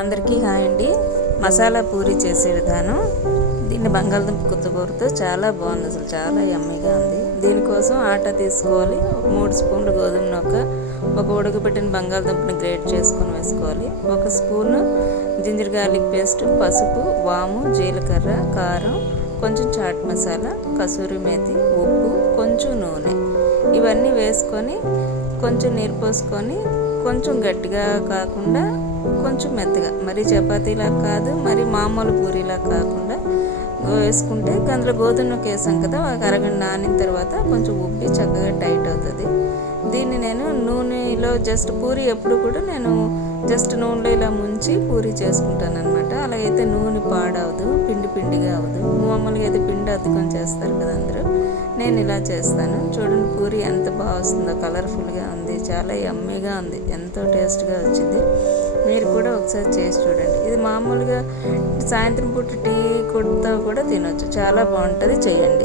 అందరికీ హాయ్ అండి. మసాలా పూరి చేసే విధానం. దీన్ని బంగాళదుంప కుత్తకూరతో చాలా బాగుంది, అసలు చాలా యమ్మీగా ఉంది. దీనికోసం ఆటా తీసుకోవాలి, ఒక 3 స్పూన్లు గోధుమ నూక, ఒక ఉడకబెట్టిన బంగాళదుంపని గ్రేట్ చేసుకొని వేసుకోవాలి, 1 స్పూను జింజర్ గార్లిక్ పేస్ట్, పసుపు, వాము, జీలకర్ర, కారం, కొంచెం చాట్ మసాలా, కసూరి మేతి, ఉప్పు, కొంచెం నూనె, ఇవన్నీ వేసుకొని కొంచెం నీరు పోసుకొని కొంచెం గట్టిగా కాకుండా కొంచెం మెత్తగా, మరి చపాతీలా కాదు, మరి మామూలు పూరీలా కాకుండా వేసుకుంటే అందులో గోధుమ నూక వేసాం కదా, ఒక అరగంట నానిన తర్వాత కొంచెం ఉబ్బి చక్కగా టైట్ అవుతుంది. దీన్ని నేను నూనెలో జస్ట్ పూరి ఎప్పుడు కూడా నేను జస్ట్ నూనెలో ఇలా ముంచి పూరి చేసుకుంటాను అనమాట. అలా అయితే నూనె పాడవదు, పిండి పిండిగా అవ్వదు. మామూలుగా అయితే పిండి అద్దుకొని చేస్తారు కదా అందరూ, నేను ఇలా చేస్తాను. చూడండి పూరి ఎంత బాగా వస్తుందో, కలర్ఫుల్గా ఉంది, చాలా యమ్మీగా ఉంది, ఎంతో టేస్ట్గా వచ్చింది. మీరు కూడా ఒకసారి చేసి చూడండి. ఇది మామూలుగా సాయంత్రం పూట టీ కొడుతూ కూడా తినొచ్చు, చాలా బాగుంటుంది, చేయండి.